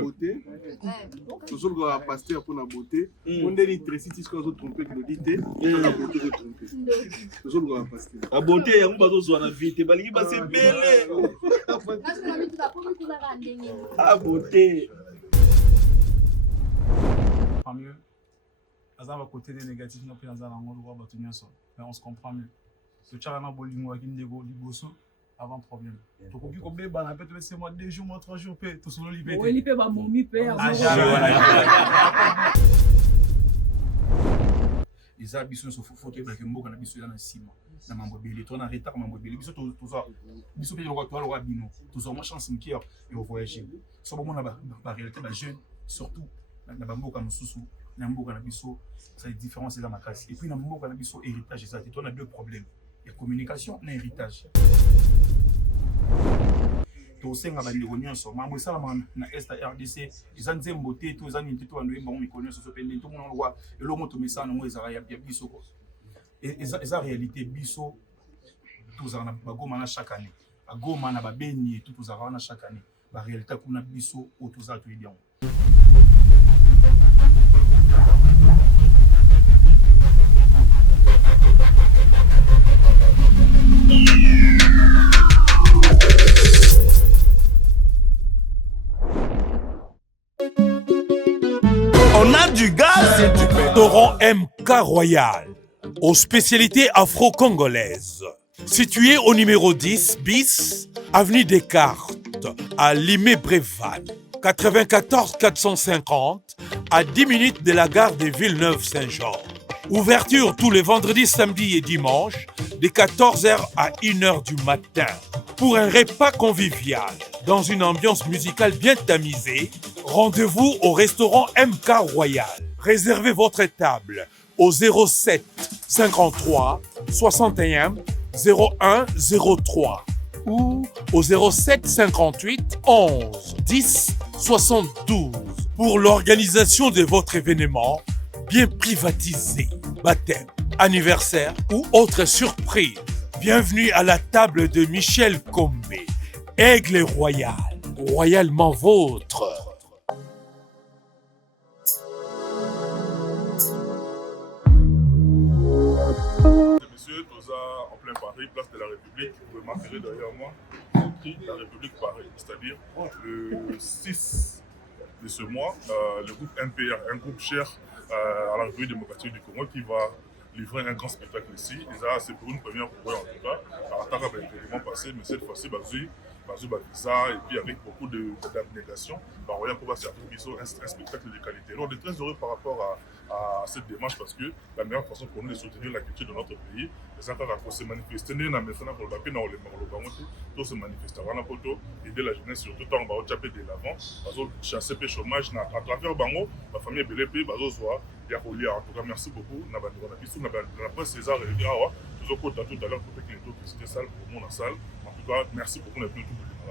beauté. Toujours le pasteur pour la beauté. On est l'électricité, ce qu'on a trompé, qui nous dit, la beauté de tromper. Toujours le pasteur. La beauté, il y a un bateau sur la vie. Tu vas dire, c'est belle. La beauté. Mieux. Azan va côté des négatifs, nous prenons dans le droit de mais on se comprend mieux. Ce charana bolingo qui nego liboso avant problème. To ko ko be bana peut c'est moi 2 jours, moi 3 jours pe to solo libé. Oui, libé ba momi pe. Les habits sont faute parce que mboka na biso na sima. Na mambo belé, to na retard mambo belé. Biso to ça. Biso pe le roi bino. To zo ma chance mkier et au voyager. So bon na ba réalité ba jeune surtout na ba mboka mususu. Na mboka na biso ça est différent c'est dans ma classe. Et puis na mboka na biso héritage ça. On a 2 problèmes. Il y a communication et héritage. To senga bandeko nyonso mambo sala na Est RDC izanze mbote to ezani ntito ando emba mi connaît so pende to mona lwa elo moto mesana mo ezara ya biso ko eza réalité biso to zana bagoma na chaque année agoma na babeni tout to zara na chaque année ba réalité kuna biso o to za to idion. On a du gaz et du pétrole. Restaurant MK Royal, aux spécialités afro-congolaises. Situé au numéro 10 bis, avenue Descartes, à Limay-Bréval. 94 450, à 10 minutes de la gare de Villeneuve-Saint-Jean. Ouverture tous les vendredis, samedis et dimanches, de 14h à 1h du matin. Pour un repas convivial, dans une ambiance musicale bien tamisée, rendez-vous au restaurant MK Royal. Réservez votre table au 07 53 61 01 03 ou au 07 58 11 10 72 pour l'organisation de votre événement bien privatisé, baptême, anniversaire ou autre surprise. Bienvenue à la table de Michel Combé, Aigle Royal, royalement vôtre. Monsieur, Toza en plein Paris, place de la République, vous pouvez marquer derrière moi, écrit la République Paris, c'est-à-dire le 6 de ce mois, le groupe NPR, un groupe cher à la République démocratique du Congo qui va livrer un grand spectacle ici. C'est pour une première pour eux en tout cas. Alors, Tara va évidemment passer, mais cette fois-ci, Bazui visa et puis avec beaucoup d'abnégation, Royal pour servir un spectacle de qualité. Alors, on est très heureux par rapport à cette démarche parce que la meilleure façon pour nous de soutenir la culture de notre pays, c'est pour se manifester. Nous avons tous se manifester. On a aider la jeunesse surtout tant on va chapé de l'avant, chasser le chômage à travers Bango, la famille Belépé, Bazozoa, Yakolia. En tout cas, merci beaucoup. On a la presse César et Gawa, tout à l'heure pour que les taux de salle pour mon salle. En tout cas, merci beaucoup. On a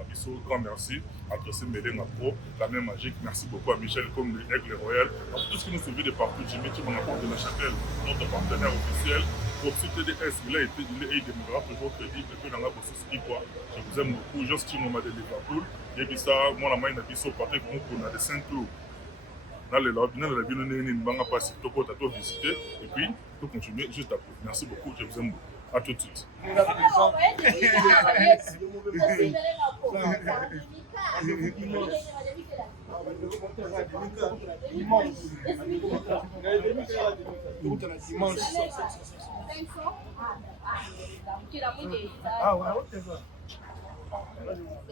plus tout grand merci à Tressé Médé Pro, la même magique. Merci beaucoup à Michel comme Aigle Royal. Tout ce qui nous suit de partout, Jimmy Timonapon de la Chapelle, notre partenaire officiel. Pour ce TDS, il demeurera toujours crédible. Et puis dans la bosse, je vous aime beaucoup. Je suis nomade de Liverpool. Et puis ça, moi, la main n'a pas sorti qu'on a des Saint-Cloud. Dans le lobby, dans la ville, on n'a pas passé tout pour visiter. Et puis, tout continuer juste après. Merci beaucoup. Je vous aime beaucoup. À tout de suite.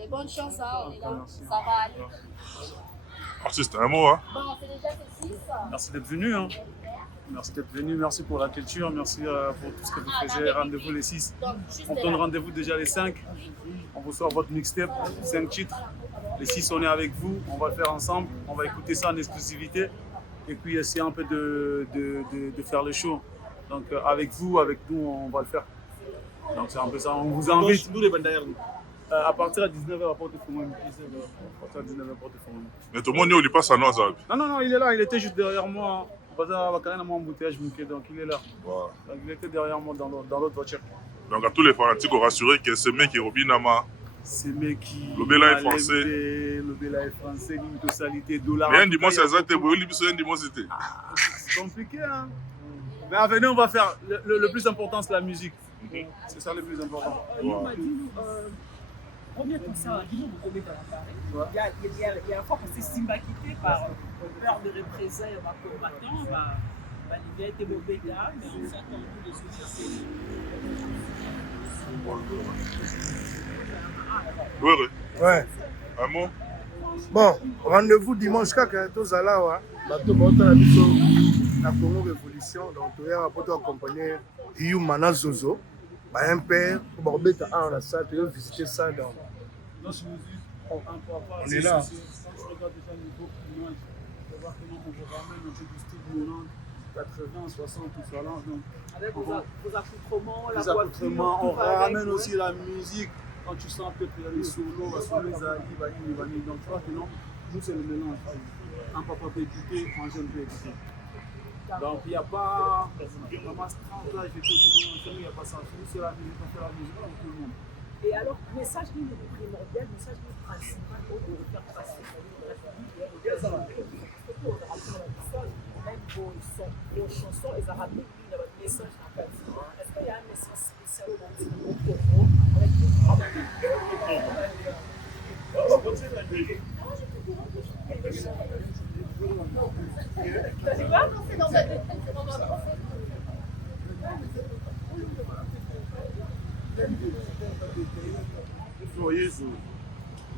Bonne chance, on est là. Ça va aller. Artiste, un mot, hein? Bon, c'est déjà fait 6. Merci d'être venu. Hein. Merci d'être venu, merci pour la culture, merci pour tout ce que vous faisiez. Rendez-vous les 6. On donne rendez-vous déjà les 5. On vous sort votre mixtape, 5 titres. Les 6, on est avec vous, on va le faire ensemble. On va écouter ça en exclusivité. Et puis essayer un peu de faire le show. Donc avec vous, avec nous, on va le faire. Donc c'est un peu ça, on vous invite. Nous les bandes derrière nous. À partir de 19h, à porte de Fumoni. À partir de 19h, à porte de Fumoni. Mais tout le monde n'est pas ça, non, Zab? Non, il est là, il était juste derrière moi. Donc il est là. Wow. Donc il était derrière moi dans l'autre voiture. Donc à tous les fanatiques, on rassurer que ce mec est Robinama, C'est mec qui. Le Bela est français. Le Bela est français, limite totalité, dollar. Mais un dimanche, c'est ça, t'es beau, un dimanche, c'était. C'est compliqué, hein. Mais à venir, on va faire. Le plus important, c'est la musique. C'est ça le plus important. Premier concert, dis-nous, vous connaissez dans Paris. Il y a un fois qu'on s'est Simba quitté par peur de représailles par combattants. Il a été mauvais gars, mais on s'attend tous les autres. Ouais. Un mot? Bon, rendez-vous dimanche kaka tozala wa bato baotala biso na Congo Révolution donc toya poto accompagner Yuma na Zozo ba impère pour bakobeta a na salle to visiter ça donc on est là. Avec vos accoutrements, la Les accoutrements, on voiture, ramène aussi la musique. Quand tu sens peut-être qu'il y a des solos, les alliés, donc tu vois que non, nous c'est le mélange. Un papa peut écouter, un jeune peut écouter. Donc il n'y a pas vraiment là, il n'y a pas ça. C'est la musique, on fait la musique pour tout le monde. Et alors, message primordial, message principal au de faire passer même vos chansons, ils ont ramené un message dans la vie. Est-ce qu'il y a un message spécial pour vous avec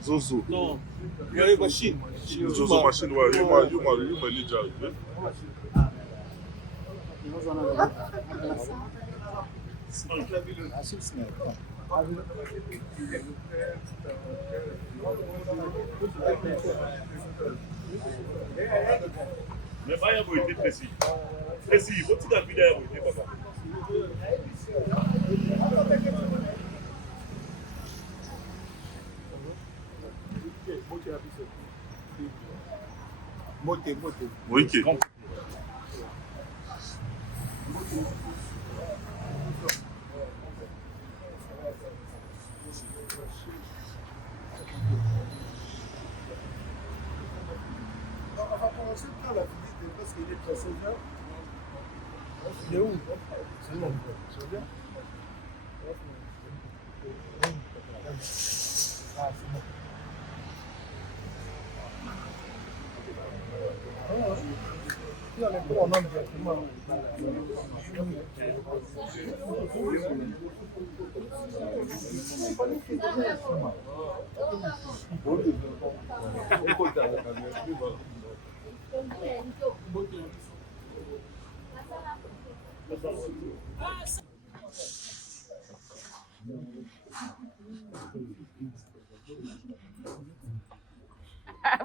Zozo. Non, il y a une machine. Zozo machine, ouais. Yuma, il est déjà arrivé. Mais pas y a été précis. Précis, il faut que tu aies vidéo, papa. Oui, ok. On va commencer par la visite parce qu'il est très sérieux. Il est où? C'est bon, c'est bien. Ah, c'est bon. On a directement.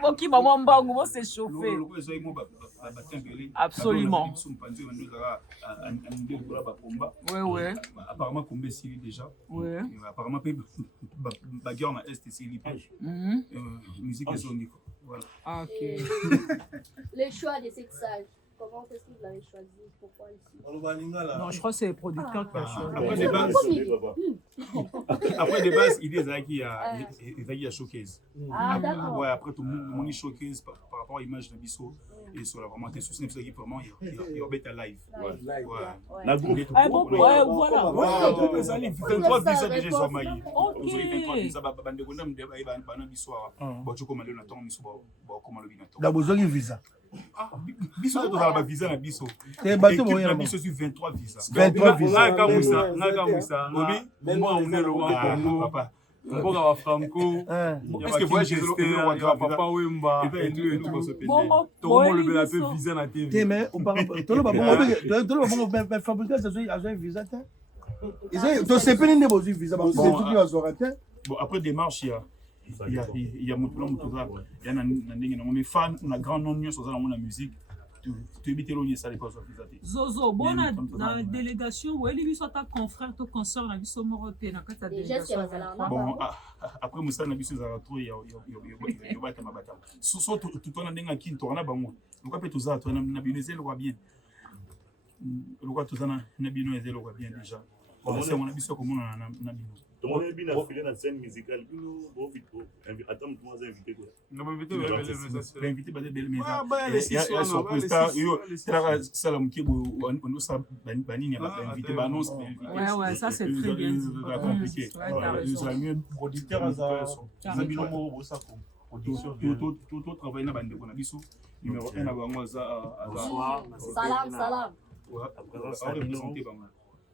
Bon, qui maman mbangu, bon, c'est chauffé. Absolument. Ouais, ouais. Apparemment, Combe Sili déjà. Ouais. Apparemment, Bagueur na Est Sili. Musique et sonique. Voilà. Ah, ok. Le choix de cette salle, comment est-ce que vous l'avez choisi? Pourquoi ici? Non, je crois que c'est le producteur qui a choisi. Après des bases, il y a showcase. Ah, d'accord. Ouais, après tout le monde showcase par rapport à l'image de Bissot et sur la vraiment tes soucis, c'est vraiment il y a bête live. Ouais. La groupe. Ah bon, ouais, voilà. Ouais, les alliés 23 visas déjà sont maillés. Ok. Aujourd'hui 23 visas bande ko nam débat bana Bissot. Bon tu comme aller na temps Bissot bon comme le binato. La besoin de visa. Ah, Bissot to la visa na Bissot. C'est bateau moyen. Bissot sur 23 visas. 23 visas. Naka Moussa. Moi on est le papa. Mboka wa Franco. Est-ce que voyage est papa Wemba et tout comme ça. Tout le monde le peu visa na TV. Mais auparavant, tout le monde va fabriquer ça un visa. Tu sais pas ni besoin visa parce que c'est tout qui va se rater. Bon après démarche il y a Moutoulan Moutouza, il y a Nandeng, on est fan, on a grand nom de sur la musique. Tu évites l'on y est ça les causes. Zozo, bon la délégation, où est-ce que ta confrère, ton consort, la vie somoroté, na kata délégation. Bon après Moussa na biso za trop il y a bata mabata. So tout on a ndenga kinto na bango. Donc après tout ça, tu na binezé le bien. Le quoi tout ça na binezé le bien déjà. Bon c'est on a biso comme on a na bino. Tout le monde est bien affilé dans la scène musicale. Attends, moi, j'ai invité quoi. Non, mais invité, L'invité va être belle maison. Ah, bah, les 6 Il y a son prestat, Salam qui on sa banine, il y a invité, annonce. Ouais, ça c'est très bien dit. Compliqué. Ils ont mieux Producteur à ça, binomo, ça, tout travail na bande qu'on a biso. Numéro 1 à Bango, ça. Salam.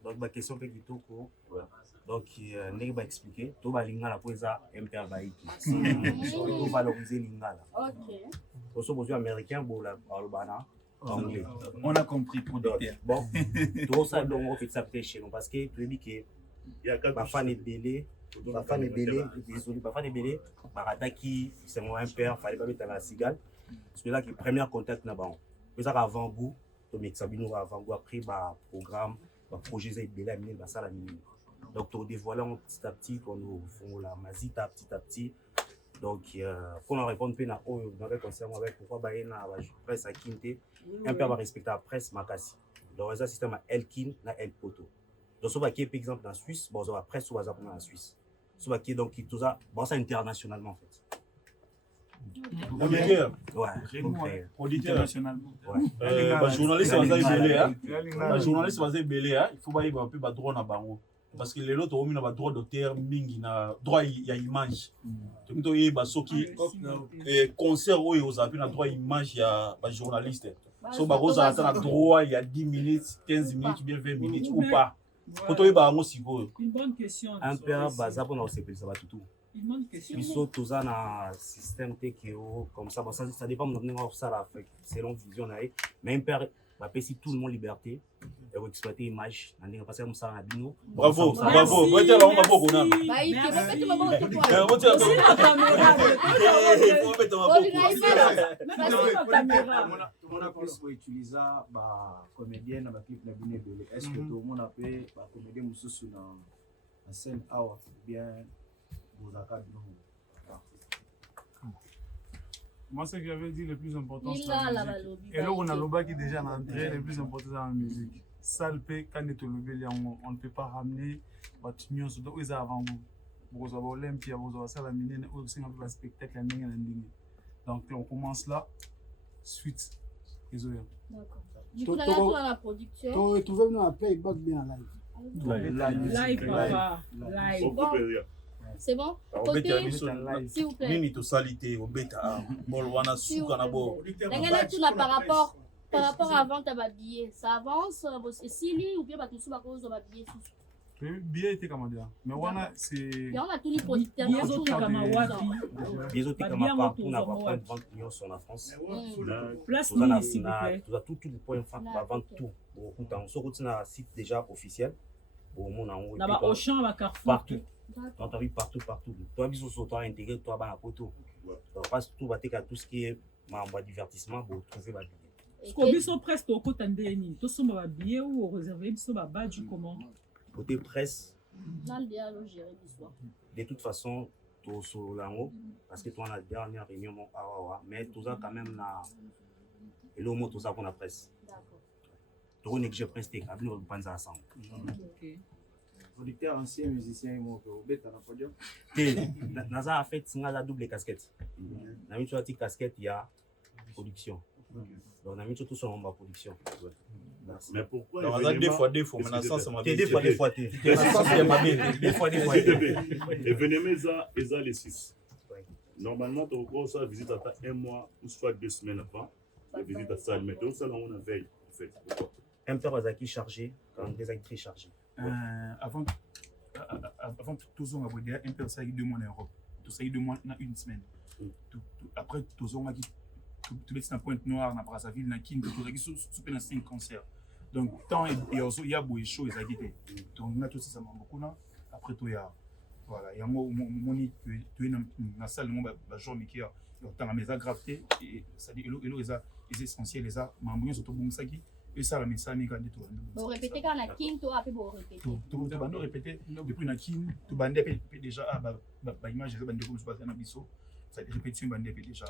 Donc ma question peut être tout donc n'est pas expliqué tout va lingala pour ça MPR baiki tout valoriser lingala Ok. aussi besoin américain pour la bana anglais On a compris producteur. bon tout ça donc on fait ça peut-être chez nous parce que tu dis que Il y a quatre ma fan est belé désolé ma fan est belé barataki c'est mon MPR fallait pas mettre la cigale parce que là qui premier contact na bon ça avant goût to mixabino avant goût après ba programme ba projet est belé amener ba ça la mini. Donc, nous dévoilons petit à petit, quand nous faisons la mazita petit à petit. Donc, pour nous répondre, nous avons conseillé avec pourquoi il y a la presse à Kinte, un peu à respecter la presse Makassi. Donc, il y a un système à Elkin et El Poto. Donc, ce qui est par exemple en Suisse, bon, on a presse ou en Suisse. Ce qui est donc tout ça, bon, ça internationalement en fait. Producteur. Ouais, Producteur national. ouais. Journaliste va être belé, il faut pas y avoir un peu de droit à Bango. Parce que les autres ont mis un droit d'auteur, un droit à image. Donc, il y a des concerts où ils ont un droit à image, il y a des journalistes. So, ils ont un droit, il y a 10 minutes, 15 minutes, bien 20 minutes ou pas. Une bonne question. Un peu à base, pour nous, c'est ça va tout. Une bonne question. Ils sont tous dans un système comme ça. Ça dépend de notre ça selon vision. Mais un père va payer tout le monde liberté et va exploiter l'image. On va passer comme ça à Bino. Bravo. On a plus utiliser la comédienne dans le clip de Bine Belé. Est-ce que tout le monde a pu la comédienne sous la scène ou bien vous avez Moi, ce que j'avais dit, le plus important, c'est la musique. Et là, on a le bas qui est déjà entré, le plus important, c'est la musique. Ça, le fait, quand on ne peut pas ramener votre union, donc ils avant vous. Vous avez l'Olympia, vous avez ça, la mine, aussi un peu le spectacle, la mine. Donc, on commence là, suite. Désolé. D'accord. Du coup, là, la production. Tu veux nous appeler Playback bien live. Live, papa. Live. C'est bon? S'il vous plaît. Par rapport à vente à billet, ça avance, c'est Sili ou bien tout ça, cause de billet. Le billet était comment dire? Mais c'est. On a tous les producteurs. Les autres camarades partout, on a 20 millions sur la France. Place on a s'il vous plaît. On a tous les points à vendre tout. On se un site déjà officiel. Au Auchan, à Carrefour. Partout. Dans ta vie, partout. Toi, bisous sur toi, intégré, toi, à la photo. Parce que tout va être tout ce qui est divertissement pour trouver ma billet. Est-ce qu'on est presque au côté de tout ce ma billet ou réservé sur ma badge comment? Côté presse. De toute façon, tout sur l'angle, parce que toi, la dernière réunion, mais tout ça, quand même, et le mot, tout ça pour la presse. Tout le que j'ai presté, à nous, on pense ensemble. Producteur ancien musicien, il y a un podium. Naza a fait une double casquette. Dans une petite casquette, il y a production. Donc, on a mis tout sur la production. Mais pourquoi deux fois, maintenant ça, c'est ma vie. Deux fois. Et venez, ils ont les 6. Normalement, tu as ça visite à un mois ou soit 2 semaines avant. La visite à ça, mais donc ça, on a veille. En fait, un père Bazaki chargé, quand des actrices chargées. Avant tout ça, on va dire un père ça 2 mois en Europe. Tout ça 2 mois dans une semaine. Après tout ça, on va dire tout est dans Pointe-Noire, dans Brazzaville, dans Kin, tout ça qui sont dans 5 concerts. Donc tant et aussi il y a beaucoup chaud ils a quitté. Donc on a tout ça beaucoup là. Après tout il y a voilà, il y a mon tu es dans la salle mon jour mais qui a dans la maison gravité et ça dit les essentiels les a mamouillons surtout bon ça qui et ça la message mais quand tout. Bon répéter quand la kin toi après bon répéter. Tout bando répéter depuis na kin tout bandé déjà image de bandé comme se passe dans biso. Ça répétition bandé déjà.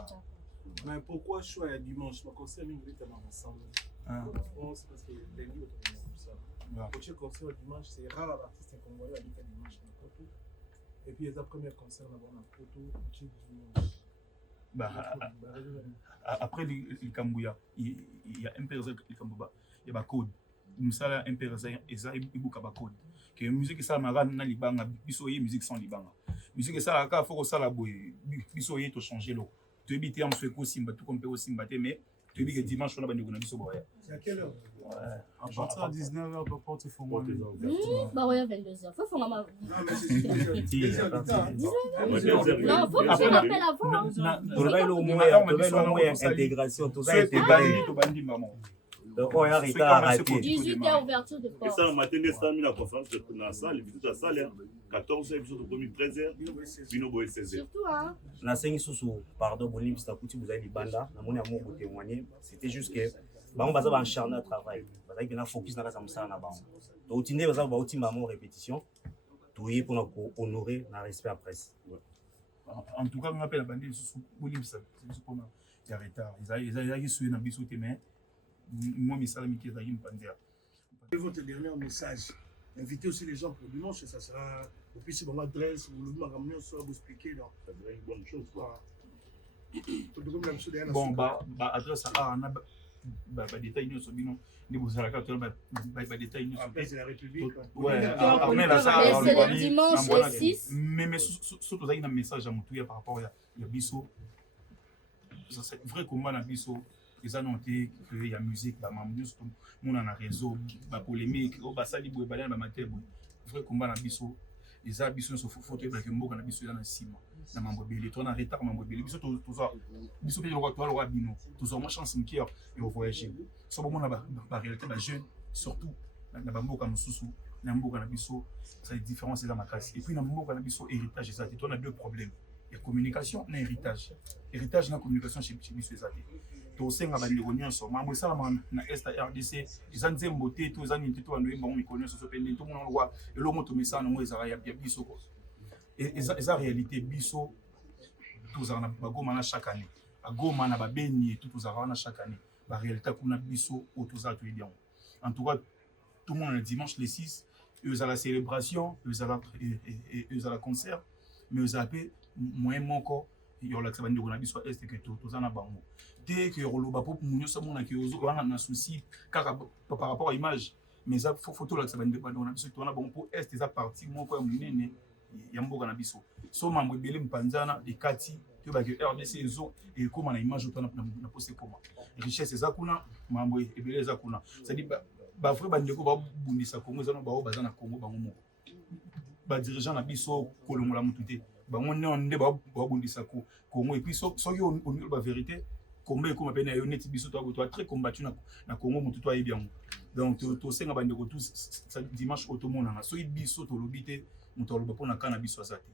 Mais pourquoi choix dimanche? Ma concert nous est ensemble. Bon, c'est parce que les livres comme ça. Quand tu concert le dimanche, c'est rare l'artiste congolais à le dimanche dans Poto. Et puis, les premiers concerts là-bas dans Poto, tu dimanche. Après le Kambouya, il y a un peu de Kambouba, il y a un code. Nous sommes un peu et ça, il y a un code. Que musique ça m'a na libanga, bisoye musique sans libanga. Musique ça la faut que ça la boy, bisoye to changer l'eau. Tu habites en Suéco Simba, tout comme peut aussi Simba, mais tu habites que dimanche on a bandé qu'on a biso boya. C'est à quelle heure? À partir de 19h, par contre, il faut moins. Bah ouais, 22h. Faut faire ma. Non, mais c'est 19h. Non, faut que je l'appelle avant. Tu vas au moins intégration, tout ça est bandi maman. Donc, on a arrêté à rater. 18h ouverture de porte. Et ça, le matin, on a mis la conférence dans la salle, visite la salle, 14h, visite au premier 13h, Bino Boy 16h. Surtout, hein. La scène sous pardon, Bolim, c'est à côté, vous avez les bandas, mon amour pour témoigner. C'était juste que, on va avoir un charnel travail. Parce qu'il y a un focus dans la salle. Donc, on va avoir une maman répétition, tout est pour honorer le respect à presse. En tout cas, on appelle la bandit sous Bolim, c'est juste pour nous. Il y a retard. Ils ont suivi dans Bissou Témé. Moi, mes salariés qui sont en Votre dernier message, invitez aussi les gens pour dimanche, ça sera, et puis c'est mon adresse, vous le m'amener, ça va vous expliquer. Ça sera une bonne chose. Bon, adresse à détail, nous sommes des à la carte, détail, nous sommes c'est la République. Ouais, c'est le dimanche le 6. Mais surtout, il y a un message à Moutouya par rapport à Bissau. C'est vrai qu'on a Bissau. Ils ont noté qu'il y a musique, il y a tout le monde a réseau, il y a polémique, il y a sali, il y a maté. Vrai combat na biso, ils ont biso sur photo avec mboka na biso dans 6 mois. Na mambo belé, toi na retard mambo belé, biso tout ça. Biso pe le roi bino, tous ont chance en cœur et au voyager. So bon na ba réalité ba jeune, surtout na mboka mususu, na mboka na biso, ça différence c'est dans ma classe. Et puis na mboka na biso héritage ça, on a deux problèmes. Il y a communication et héritage. Héritage na communication chez biso ça. Tosenga bandeko nyonso mambo esala na est RDC eza nzembo te to eza nini te to andoye bango mikolo nyonso so pende to mona lwa elongo tomesana ngo ezala ya biso ko eza réalité biso tozala na bagoma na chaque année bagoma na babeni tout tozala na chaque année ba réalité kuna biso o tozala to bien en tout cas tout le monde le dimanche les 6 eux à la célébration eux à la concert mais eux à peu moyen moko yo la sabandi ko na biso est que tozala na bango dès que roloba pour munyo sa mona ki ozo wana na souci car par rapport à image mais ça photo la sabandi ko na biso tona bon pour est eza partie moko ya munene ya mboka na biso so mambo belé mpanzana et kati to ba que RDC ezo et comment na image tona na poster comment richesse eza kuna mambo ebele eza kuna ça dit ba vrai bandeko ba bundisa Congo za no ba bazana Congo bango moko ba dirigeant na biso kolongola mutute bango nde ba bundisa Congo et puis so yo on ba vérité combat comme appelle na net biso toi très combattu na Congo mutu toi bien donc to senga bandeko tous dimanche automona na so biso to lobité mutu loba pona kana biso azate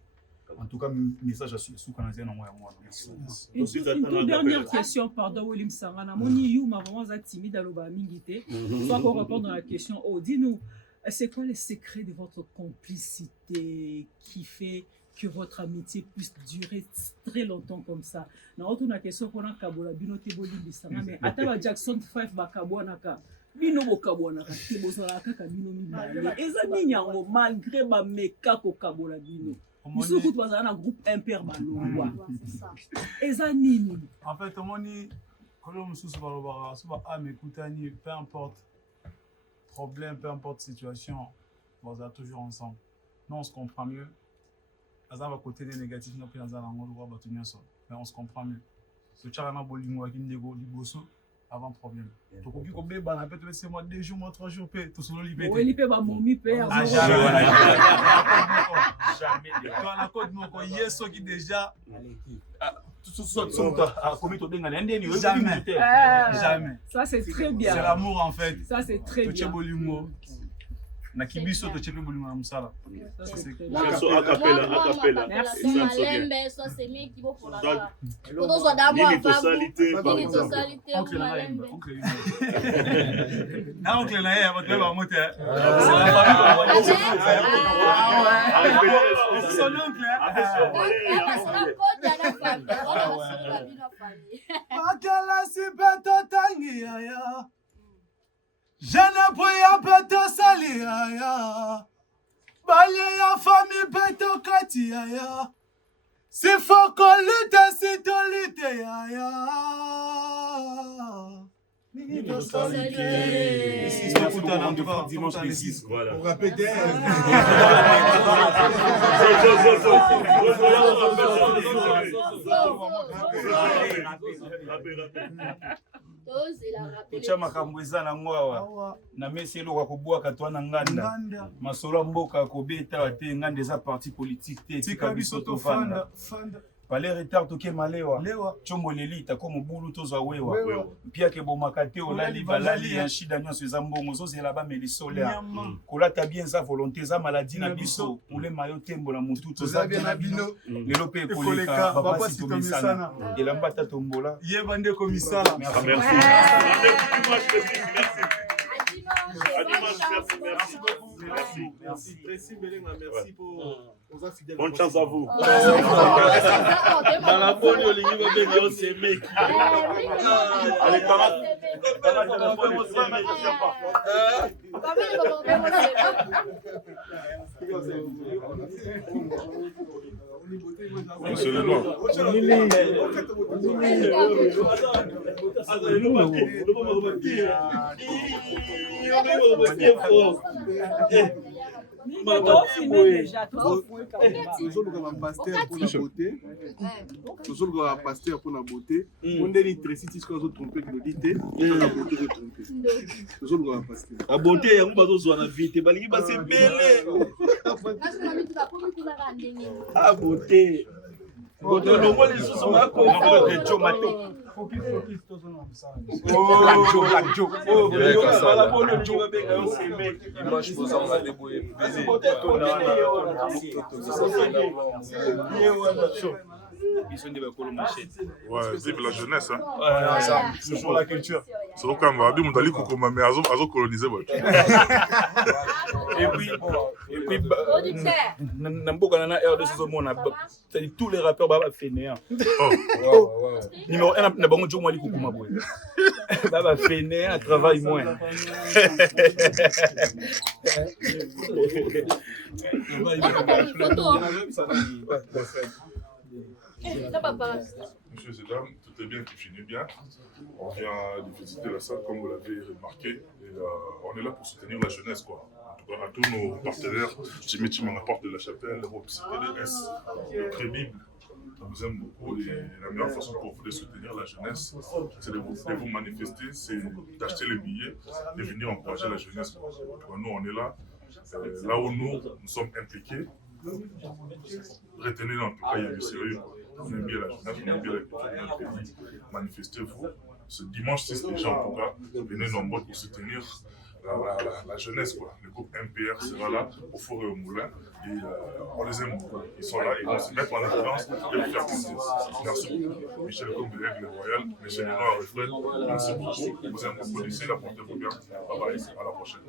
en tout cas message à sous canadien na moi merci. Une dernière question pardon William Sangana moni you ma vraiment za timide à loba mingité soit qu'on répond dans la question oh dis-nous c'est quoi les secrets de votre complicité qui fait que votre amitié puisse durer très longtemps comme ça. Na retourne la question qu'on a kabola bino te bolimbi sanga mais ataba Jackson 5 ba kabona ka bino bo kabona ka te bozala ka bino mibale eza ninyango malgré ba meka ko kabola bino biso kutu bazala na groupe impair balongwa eza nini en fait omoni kolo mususu balobaka soba amekutani peu importe problème peu importe situation bazala toujours ensemble nous on se comprend mieux. Azava côté des négatifs non plus dans un angle où mais on se comprend mieux. Ce charama bolingo qui nego liboso avant problème. To koki ko be bana peut c'est moi 2 jours moi 3 jours pe to solo libé. Oui libé ba momi pe jamais. Quand la code non ko yeso qui déjà jamais. Ça c'est très bien. C'est l'amour en fait. Ça c'est très bien. To bolingo. Na kibiso to chepe bolingo na musala. So acapella. Merci Malembe, so c'est mieux qui vaut pour la. Pour soit d'amour totalité. Oncle Malembe. Na oncle na ya votre ba mote. Son oncle. Akala sipeto tangi ya. Jeune Boya Beto Saliaya. Balé ya famille Beto Katiaya. C'est fort qu'on lutte, c'est ton lutte, ya. Dimanche les 6. Voilà. On répète. Tocha makambo eza nango awa na mesi eloko akobwaka twa na nganda masolo mboka akobeta ate nganda eza parti politique te tika biso tofanda pale retard toke malewa chombo lelita ko mobulu tozwa wewa pia ke bomaka te olali balali ya shida nyonso eza mbongo zozela ba melisola kolata bien za volonté za maladie na biso ule mayo tembo na mutu toza bien na bino lelo pe koleka baba si tomisana elamba ta tombola yeba nde komisala merci. Merci pour bonne chance à vous. Dans la bonne ligne, on s'est mis. Allez, Monsieur Lenoir. Toujours pasteur pour la beauté. On est l'électricité, ce qu'on a trompé, que l'édité, la beauté de tromper. Toujours le pasteur. La beauté, il y a un bateau sur la vie, t'es balayé, c'est belle. Ah, beauté. Beauté, le moins les sous sont là, qu'on fait Joe Mato. Focus, Ouais, vive la jeunesse, hein. Toujours la culture. C'est donc quand on va dire, on d'aller qu'on mais à coloniser. Et puis, Namboka Nana R de ce monde, c'est-à-dire tous les rappeurs baba fainéants. Numéro 1, n'a pas mon Joe Mali Koukouma Boy. Baba fainéant, travaille moins. Monsieur et dames, tout est bien qui finit bien. On vient de visiter la salle comme vous l'avez remarqué. Et on est là pour soutenir la jeunesse, quoi. En tout cas, à tous nos partenaires, Jimmy Timon, Porte de la Chapelle, Europe CTDS, le Crébible. On vous aime beaucoup et la meilleure façon pour vous de soutenir la jeunesse, c'est de vous manifester, c'est d'acheter les billets et venir encourager la jeunesse. Nous, on est là. Là où nous sommes impliqués, retenez en tout cas, il y a du sérieux. On aime bien la jeunesse, on aime bien la culture de notre pays. Manifestez-vous. Ce dimanche 6 déjà en tout cas, venez nombreux pour soutenir la jeunesse, quoi. Le groupe MPR sera là au four et au moulin et on les aime beaucoup. Ils sont là, ils vont se mettre en évidence et vous faire plaisir. Merci beaucoup. Michel Combe de l'Aigle Royal, Michel Lenoir et Fred, merci beaucoup. Vous aime beaucoup d'ici, la portez-vous bien. Bye bye, à la prochaine.